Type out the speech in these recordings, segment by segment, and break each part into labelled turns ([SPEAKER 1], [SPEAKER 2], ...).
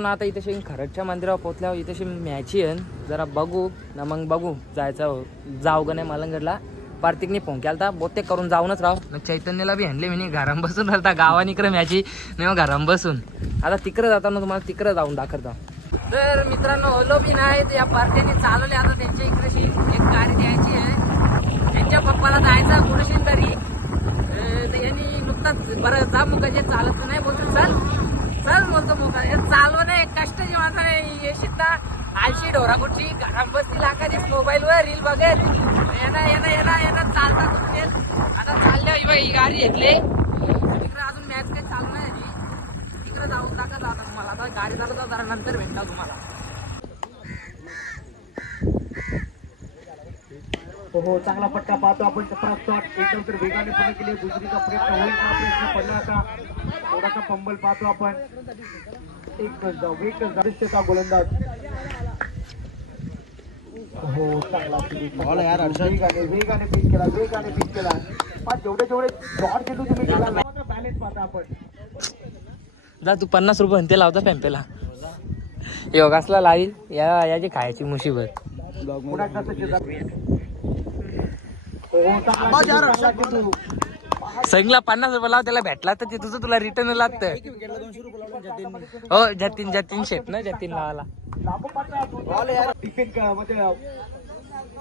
[SPEAKER 1] मित्रांनो आता इथे खरडच्या मंदिरावर पोहोचल्यावर इथे मॅची आहे जरा बघू. ना मग बघू जायचं हो. जाऊ का नाही मलंगडला? पार्थिकने फोन केला बहुतेक करून जाऊनच राव मग चैतन्यला बी हणले मी घराम बसून राहता गावाने इकडे मॅची. नाही हो, मग घराम बसून. आता तिकडे जाताना तुम्हाला तिकडे जाऊन दाखवता. तर मित्रांनो ओलो बी नाही तर या पार्टीने चालवले. आता त्यांच्या इकडेशी एक गाडी द्यायची आहे. त्यांच्या पप्पाला जायचं कुठेशी तरी तर यांनी नुकताच बरं जा मग जे चालत नाही बोलतो. चाल. चल बोलतो मुका चालू नाही कष्ट माणसं नाही येशील ना आलशी ढोराकुटची घराम बसतील मोबाईल वर रील बघेल. येणं येणं येणं येणं चालता कुठे आता चालल्या ही ही गाडी घेतली. तिकडे अजून मॅच काही चालू नाही याची. तिकडे जाऊन टाका जाता तुम्हाला. आता गाडी चालवता जरा नंतर भेटणार तुम्हाला.
[SPEAKER 2] हो हो चांगला पट्टा पाहतो आपण. परत शॉट एकदम तर वेगाने पूर्ण केली. दुसरीचा प्रयत्न होईल का? प्रयत्न पडला आता थोडासा पंबल पाहतो आपण. एक जाऊ एक जाऊ. गोलंदाज? हो चांगला यार वेगाने वेगाने पिक केला वेगाने पिक केला. पण जेवढे जेवढे शॉट घेतो तुम्ही केला बॅलेन्स पाहता आपण.
[SPEAKER 1] जा तू पन्नास रुपये ते लावता पॅम्पेला. योगासला लावील या याची खायची मुसीबत
[SPEAKER 2] कसं
[SPEAKER 1] संगला पन्नास रुपये लाव त्याला भेटला तर ते तुझं तुला रिटर्न लागत हो जतीन जतीन शेट ना जतीन लावाला
[SPEAKER 2] म्हणजे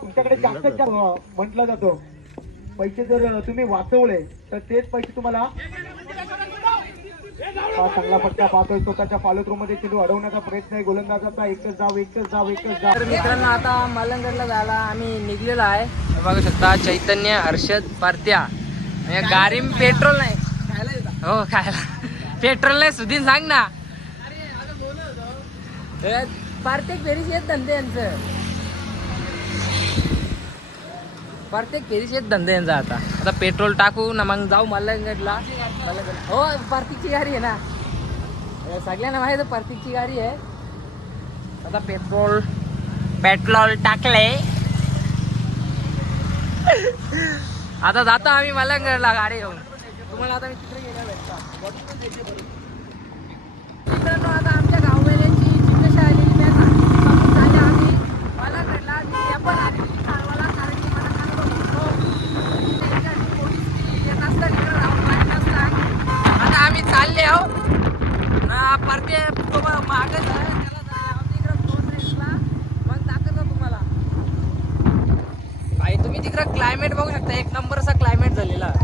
[SPEAKER 2] तुमच्याकडे जास्त म्हटलं जातो. पैसे जर तुम्ही वाचवले तर तेच पैसे तुम्हाला हा चांगला फटका पाहतोय. स्वतःच्या फॉलो मध्ये चेंडू अडवण्याचा प्रयत्न आहे. गोलंदाजाचा एकच जाव एकच जाव एकच जाव.
[SPEAKER 1] तर मित्रांनो आता मलंगडला जायला आम्ही निघलेलो आहे. हे बघू शकता चैतन्य हर्षद पार्त्या म्हणजे गाडीम पेट्रोल नाही. हो खायला. पेट्रोल नाही सुधीन सांग ना. प्रत्येक फेरीस येत धंदे यांचं. प्रत्येक फेरीस येत धंदे यांचा आता. आता पेट्रोल टाकू ना मग जाऊ मलंगड हो पार्थिकची गाडी आहे ना. सगळ्यांना माहिती आहे पार्थिकची गाडी आहे. आता पेट्रोल पेट्रोल टाकले. आता जातो आम्ही मलंगडला गाडी घेऊन. तुम्हाला आता मी तिकडे गेल्या भेटतो. आता आमच्या गाववाल्यांची जिज्ञासा आलेली नाही का? आपण चालले आम्ही मलंगडला आणि हे पण आलेली चालवायला कारण की मला काल बघतो. त्यांच्या आधी पोलीस येत असतात, इकडं राहून पाहत असतात. आता आम्ही चालले आहो ना परते तुम्हाला मागं जा, त्याला जा, आमच्या इकडं दोन रेसला, मग दाखवतो तुम्हाला भाई तुम्ही तिकडं क्लायमेट बघू शकता. एक नंबर असा क्लायमेट झालेला.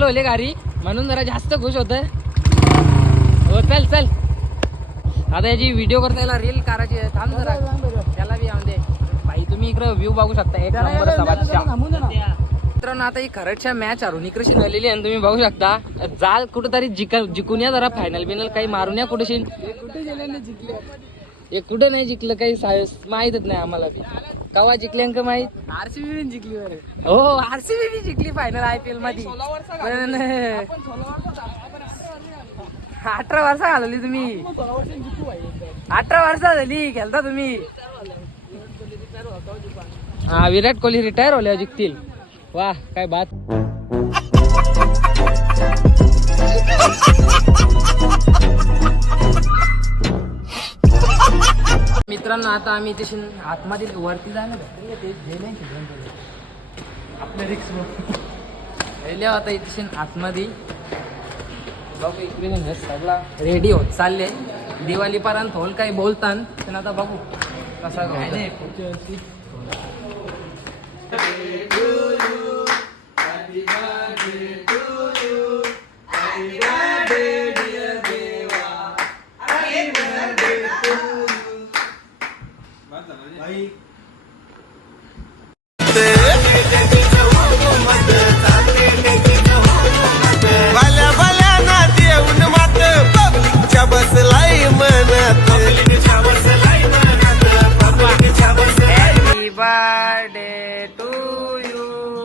[SPEAKER 1] पहिले की को चालू होले गाडी. म्हणून जरा जास्त खुश होत हो चल चल. आता याची व्हिडिओ करता याला रील करायची आहे. थांब जरा. त्याला बी दे. भाई तुम्ही इकडे व्ह्यू बघू शकता. एक नंबर. मित्रांनो आता ही खरडच्या मॅच हरून इकडे झालेली आहे तुम्ही बघू शकता. जाल कुठेतरी जिक जिंकून या जरा. फायनल बिनल काही मारून या कुठे हे कुठं नाही जिंकलं काही सा- माहीतच नाही आम्हाला बी. कवा जिंकल्यांक माहीत? आरसीबी जिंकली हो. आरसीबी बी जिंकली फायनल आय पी एलमध्ये. पण अठरा वर्ष घालवली. तुम्ही. अठरा वर्ष झाली. खेळता तुम्ही. हा विराट कोहली रिटायर होल्या जिंकतील वा काय बात. आता आम्ही तशी आतमध्ये वरती जायला भेटले ते आपल्या रिक्स गेले आता इथे आतमध्ये. बघू इकडे सगळा रेडी होत चालले. दिवाळीपर्यंत होल काही बोलतान. पण आता बघू कसा
[SPEAKER 3] देऊन मात पब्लिकच्या बसलाई म्हणत.
[SPEAKER 1] Happy birthday to you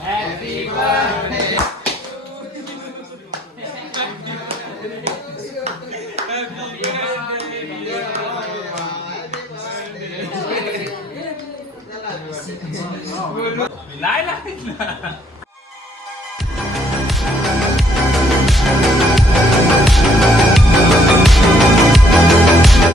[SPEAKER 1] happy birthday